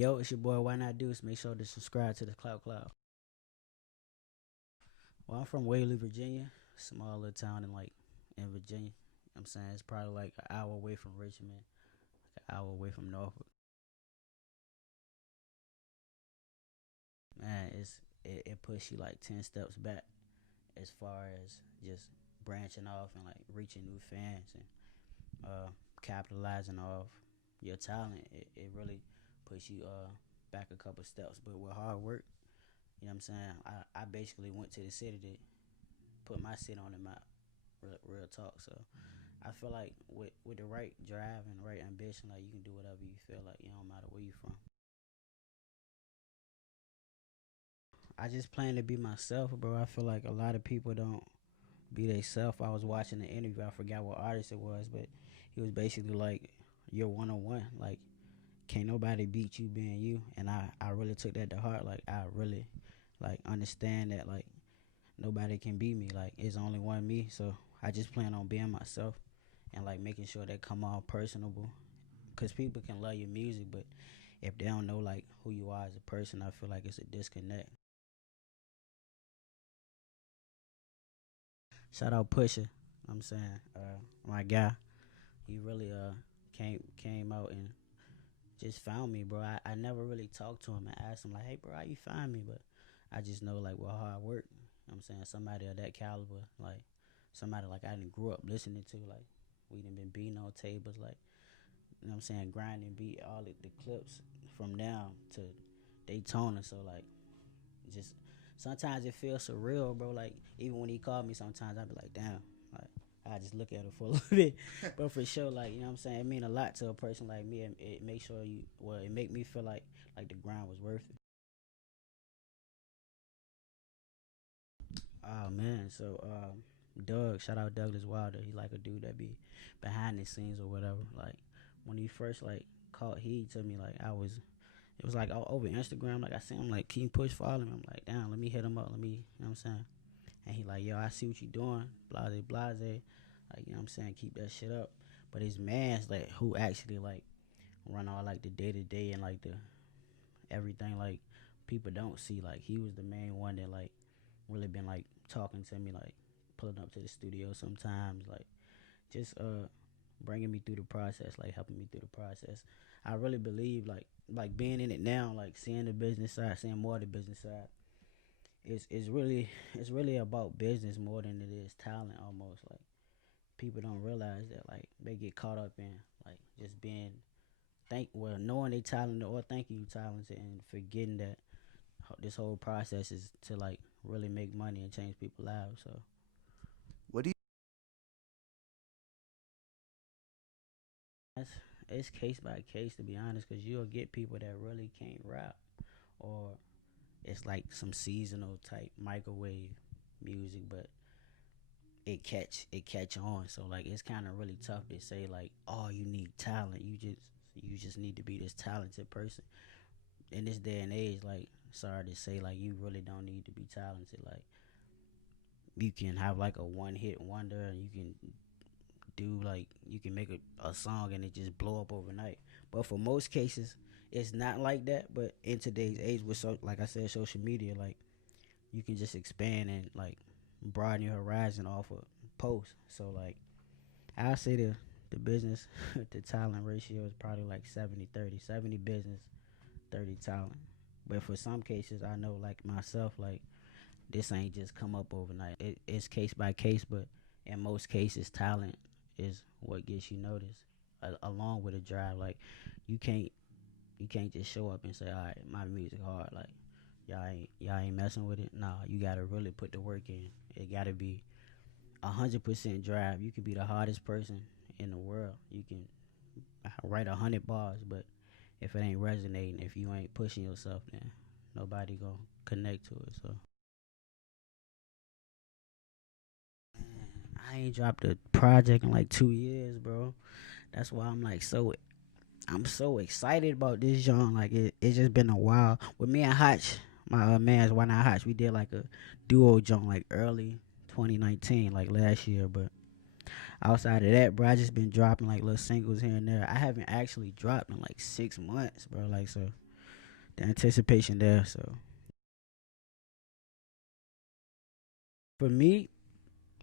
Yo, it's your boy WhyNotDuce. Make sure to subscribe to the Cloud Cloud. Well, I'm from Waverly, Virginia, small little town in Virginia. I'm saying it's probably like an hour away from Richmond, like an hour away from Norfolk. Man, it puts you like 10 steps back as far as just branching off and like reaching new fans and capitalizing off your talent. It really puts you back a couple steps, but with hard work, you know what I'm saying. I basically went to the city to put my city on the map. Real talk. So I feel like with the right drive and the right ambition, like you can do whatever you feel like. You don't matter where you from. I just plan to be myself, bro. I feel like a lot of people don't be they self. I was watching the interview. I forgot what artist it was, but he was basically like, "You're 101. Like, can't nobody beat you being you." And I really took that to heart. Like, I really like understand that like nobody can beat me. Like, it's only one me. So I just plan on being myself and like making sure that come all personable. Cause people can love your music, but if they don't know like who you are as a person, I feel like it's a disconnect. Shout out Pusha. I'm saying, my guy. He really came out and just found me, bro. I never really talked to him and asked him like, "Hey, bro, how you find me?" But I just know like with hard work, you know what I'm saying, somebody of that caliber, like somebody like I didn't grew up listening to, like we done been beating on tables, like you know what I'm saying, grinding beat all the clips from now to Daytona. So like just sometimes it feels surreal, bro. Like even when he called me, sometimes I be like, damn, like I just look at it for a little bit. But for sure, like you know what I'm saying, it mean a lot to a person like me. It make sure it make me feel like the grind was worth it. Oh man, so Doug, shout out Douglas Wilder. He like a dude that be behind the scenes or whatever. Like when he first like caught heat to me, like it was like over Instagram. Like I seen him like, "Can you push follow me?" I'm like, "Damn, let me hit him up. Let me," you know what I'm saying. And he like, "Yo, I see what you doing, blase blase." Like you know what I'm saying, keep that shit up. But his man's like who actually like run all like the day to day and like the everything like people don't see. Like he was the main one that like really been like talking to me, like pulling up to the studio sometimes, like just bringing me through the process, like helping me through the process. I really believe like being in it now, like seeing the business side, seeing more of the business side. It's really about business more than it is talent almost. Like people don't realize that like they get caught up in like just being knowing they talented or thinking you talented and forgetting that this whole process is to like really make money and change people's lives. So What do you? that's it's case by case to be honest, because you'll get people that really can't rap, or it's like some seasonal type microwave music, but it catch on. So like it's kind of really tough to say like, oh, you need talent. You just need to be this talented person in this day and age. Like sorry to say, like you really don't need to be talented. Like you can have like a one hit wonder, and you can do like you can make a song and it just blow up overnight. But for most cases, it's not like that. But in today's age, with like I said, social media, like you can just expand and like broaden your horizon off of posts. So like I say the business to talent ratio is probably like 70-30. 70 business, 30 talent. But for some cases, I know like myself, like this ain't just come up overnight. It's case by case, but in most cases, talent is what gets you noticed, along with a drive. Like you can't you can't just show up and say, "All right, my music hard." Like y'all ain't messing with it. Nah, you gotta really put the work in. It gotta be 100% drive. You can be the hardest person in the world. You can write 100 bars, but if it ain't resonating, if you ain't pushing yourself, then nobody gonna connect to it. So I ain't dropped a project in like 2 years, bro. That's why I'm so excited about this genre. Like it's just been a while. With me and Hotch, my man's Why Not Hotch, we did like a duo joint like early 2019, like last year. But outside of that, bro, I just been dropping like little singles here and there. I haven't actually dropped in like 6 months, bro. Like so, the anticipation there. So for me,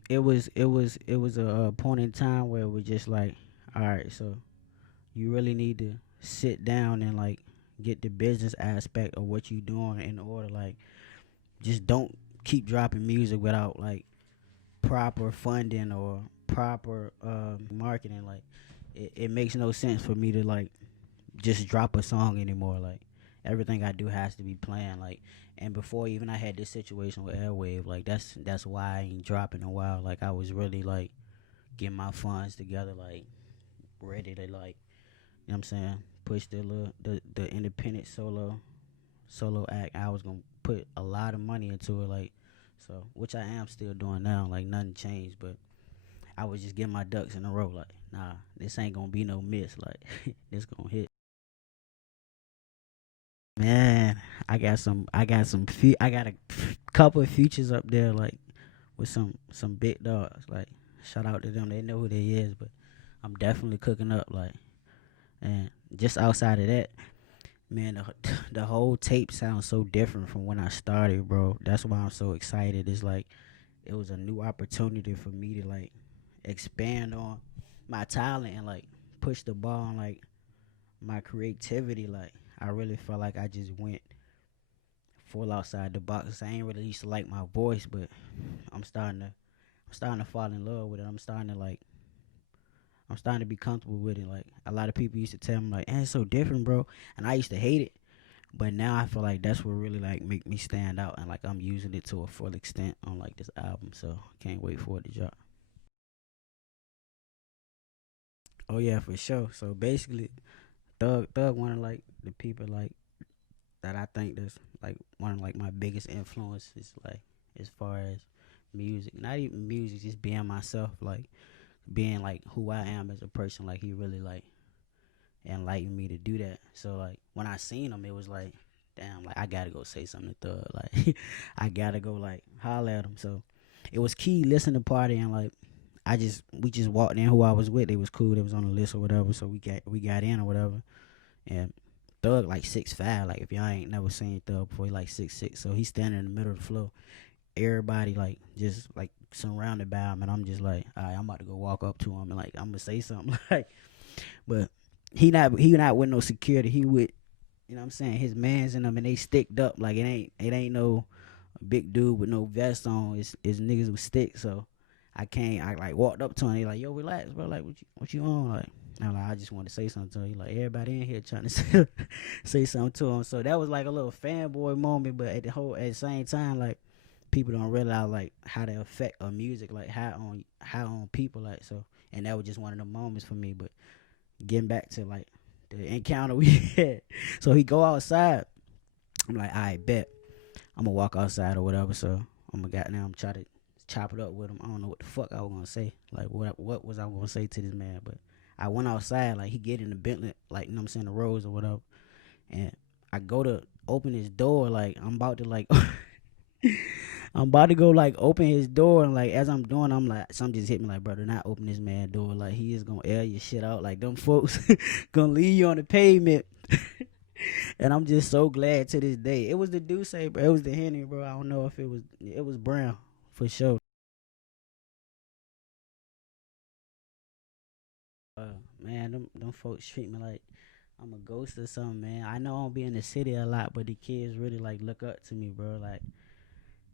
it was a point in time where it was just like, all right, so you really need to sit down and like get the business aspect of what you doing in order. Like, just don't keep dropping music without like proper funding or proper marketing. Like, it makes no sense for me to like just drop a song anymore. Like, everything I do has to be planned. Like, and before even I had this situation with Heir Wave, like that's why I ain't dropping in a while. Like, I was really like getting my funds together, like ready to like, you know what I'm saying, push the independent solo act. I was gonna put a lot of money into it, like, so, which I am still doing now. Like, nothing changed, but I was just getting my ducks in a row. Like, nah, this ain't gonna be no miss. Like, this gonna hit. Man, I got a couple of features up there, like with some big dogs. Like, shout out to them. They know who they is, but I'm definitely cooking up. Like, and just outside of that, man, the whole tape sounds so different from when I started, bro. That's why I'm so excited. It's like it was a new opportunity for me to like expand on my talent and like push the ball on like my creativity. Like, I really felt like I just went full outside the box. I ain't really used to like my voice, but I'm starting to fall in love with it. I'm starting to be comfortable with it. Like, a lot of people used to tell me like, "Hey, it's so different, bro," and I used to hate it. But now I feel like that's what really like make me stand out, and like I'm using it to a full extent on like this album. So can't wait for it to drop. Oh yeah, for sure. So basically, Thug one of like the people like that I think that's like one of like my biggest influences, like as far as music. Not even music, just being myself, like being like who I am as a person. Like, he really like enlightened me to do that. So like when I seen him, it was like, damn, like I gotta go say something to Thug. Like, I gotta go like holler at him. So it was key listening to party, and like we just walked in. Who I was with, they was cool. They was on the list or whatever. So we got in or whatever. And Thug like 6'5". Like, if y'all ain't never seen Thug before, he like 6'6". So he's standing in the middle of the floor. Everybody like just like surrounded by him, and I'm just like, all right, I'm about to go walk up to him and like I'm gonna say something. Like, but he not with no security. He with, you know what I'm saying, his mans in them, and they sticked up. Like, it ain't no big dude with no vest on. It's niggas with sticks. So I like walked up to him. They like, yo, relax, bro. Like, what you on? Like, I'm like, I just want to say something to him. He like, everybody in here trying to say something to him. So that was like a little fanboy moment, but at the same time, like, people don't realize like how the effect of music, like how on people, like, so. And that was just one of the moments for me. But getting back to like the encounter we had, so he go outside. I'm like, all right, bet. I'm gonna walk outside or whatever. So I'm gonna goddamn try to chop it up with him. I don't know what the fuck I was gonna say. Like, what was I gonna say to this man? But I went outside. Like, he get in the Bentley, like, you know what I'm saying, the Rose or whatever. And I go to open his door. Like, I'm about to like I'm about to go like open his door, and like as I'm doing, I'm like, something just hit me like, brother, not open this man door. Like, he is gonna air your shit out. Like, them folks gonna leave you on the pavement. And I'm just so glad to this day. It was the Duce, bro. It was the Henny, bro. I don't know if it was Brown for sure. Man, them folks treat me like I'm a ghost or something, man. I know I don't be in the city a lot, but the kids really like look up to me, bro. Like,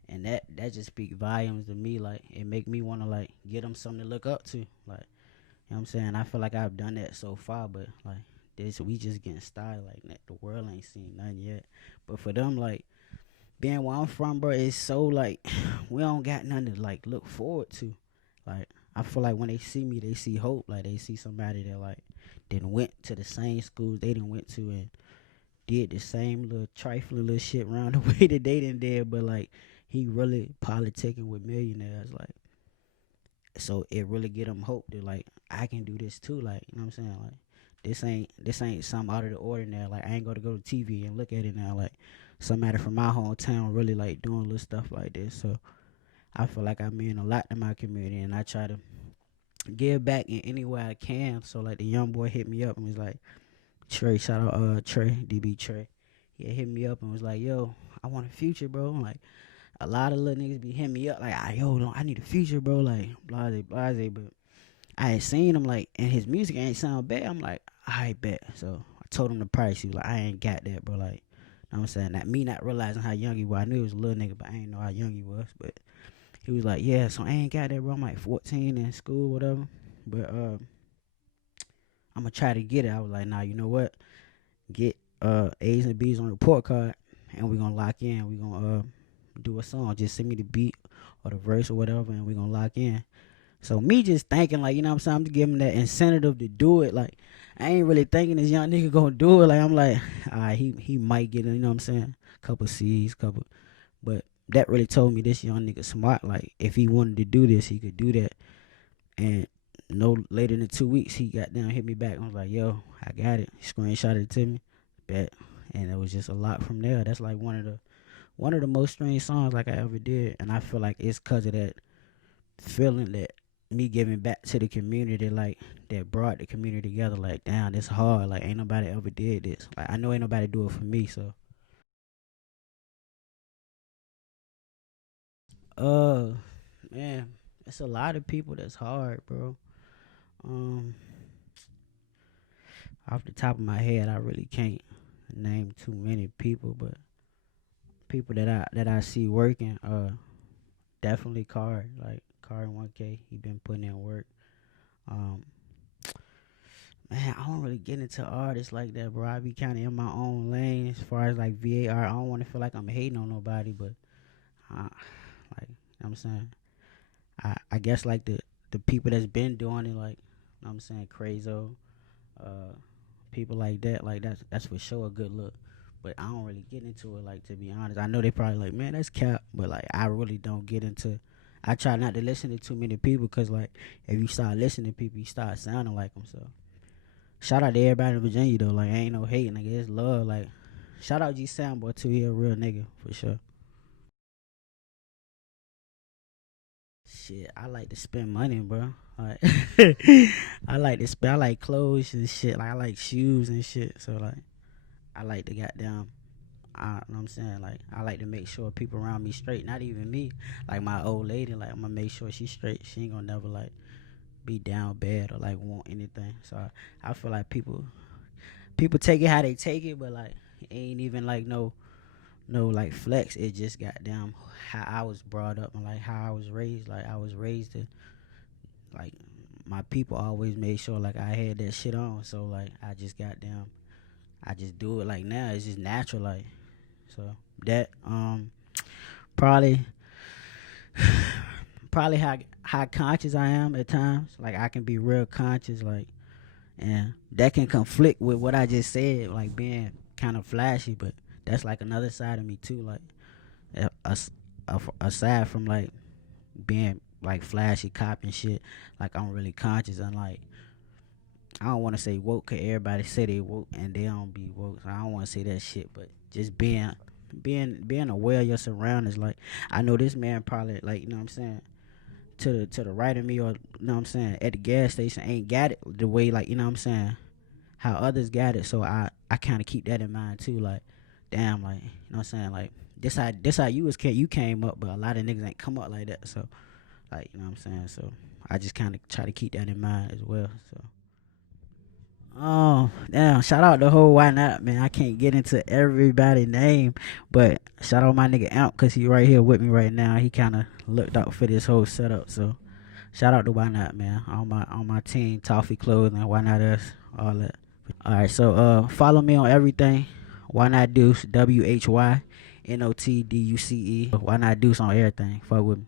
and that just speak volumes to me. Like, it make me want to like get them something to look up to. Like, you know what I'm saying? I feel like I've done that so far, but like this, we just getting started. Like, the world ain't seen nothing yet. But for them, like, being where I'm from, bro, it's so like we don't got nothing to like look forward to. Like, I feel like when they see me, they see hope. Like, they see somebody that like didn't went to the same schools they didn't went to, and did the same little trifling little shit around the way that they didn't did, but like he really politicking with millionaires. Like, so it really get them hope that like I can do this too. Like, you know what I'm saying? Like, this ain't something out of the ordinary. Like, I ain't gonna go to TV and look at it now. Like, somebody from my hometown really like doing little stuff like this. So I feel like I mean a lot to my community, and I try to give back in any way I can. So like the young boy hit me up and was like, Trey, shout out Trey, DB Trey. he had hit me up and was like, yo, I want a feature, bro. I'm like, a lot of little niggas be hitting me up like, yo, no, I need a feature, bro. Like, blase, blase. But I had seen him, like, and his music ain't sound bad. I'm like, I bet. So I told him the price. He was like, I ain't got that, bro. Like, you know what I'm saying? That me not realizing how young he was. I knew he was a little nigga, but I ain't know how young he was. But he was like, yeah, so I ain't got that, bro. I'm like 14 in school, whatever. But I'm going to try to get it. I was like, nah, you know what? Get A's and B's on the report card, and we're going to lock in. We're going to do a song. Just send me the beat or the verse or whatever, and we're going to lock in. So me just thinking, like, you know what I'm saying? I'm just giving him that incentive to do it. Like, I ain't really thinking this young nigga going to do it. Like, I'm like, all right, he might get it, you know what I'm saying? Couple C's, couple. But that really told me this young nigga smart. Like, if he wanted to do this, he could do that. And no later than 2 weeks, he got down, hit me back. I was like, yo, I got it. He screenshotted it to me. Bet. And it was just a lot from there. That's like one of the most strange songs like I ever did. And I feel like it's because of that feeling that me giving back to the community, like, that brought the community together. Like, damn, it's hard. Like, ain't nobody ever did this. Like, I know ain't nobody do it for me, so. Man, it's a lot of people that's hard, bro. Um, Off the top of my head, I really can't name too many people, but people that I see working, definitely Card, like Card 1K. He been putting in work. Um, Man, I don't really get into artists like that, bro. I be kind of in my own lane as far as like VAR. I don't want to feel like I'm hating on nobody, but like, you know what I'm saying, I guess like the people that's been doing it, like, you know what I'm saying, Crazo, uh, people like that, like that's for sure a good look. But I don't really get into it, like, to be honest. I know they probably like, man, that's cap, but like I really don't get into. I try not to listen to too many people, cause like if you start listening to people, you start sounding like them. So shout out to everybody in Virginia though. Like, ain't no hate, nigga. It's love. Like, shout out G Soundboy too. He a real nigga for sure. Shit, I like to spend money, bro. Like, I like to spend. I like clothes and shit. Like, I like shoes and shit. So like, I like to goddamn. I know what I'm saying, like, I like to make sure people around me straight. Not even me. Like my old lady. Like, I'm gonna make sure she's straight. She ain't gonna never like be down bad or like want anything. So I feel like people take it how they take it, but like it ain't even like no like flex. It just goddamn how I was brought up and like how I was raised. Like, I was raised to, like, my people always made sure like I had that shit on. So like I just goddamn I just do it like now. It's just natural, like. So that probably probably how conscious I am at times. Like, I can be real conscious, like, and that can conflict with what I just said, like being kind of flashy. But that's like another side of me too. Like, aside from like being like flashy, cop and shit, like, I'm really conscious and like, I don't want to say woke, cause everybody say they woke and they don't be woke. So I don't want to say that shit, but just being aware of your surroundings. Like, I know this man probably, like, you know what I'm saying, to the right of me, or, you know what I'm saying, at the gas station ain't got it the way, like, you know what I'm saying, how others got it. So I kind of keep that in mind too. Like, damn, like, you know what I'm saying, like, this how you came up, but a lot of niggas ain't come up like that. So like, you know what I'm saying. So I just kind of try to keep that in mind as well. So. Oh, damn. Shout out the whole Why Not, man. I can't get into everybody's name, but shout out my nigga Amp, because he right here with me right now. He kind of looked out for this whole setup. So shout out to Why Not, man. On my team, Toffee Clothing, Why Not Us, all that. All right, so follow me on everything. Why Not Deuce, WhyNotDuce. Why Not Deuce on everything. Fuck with me.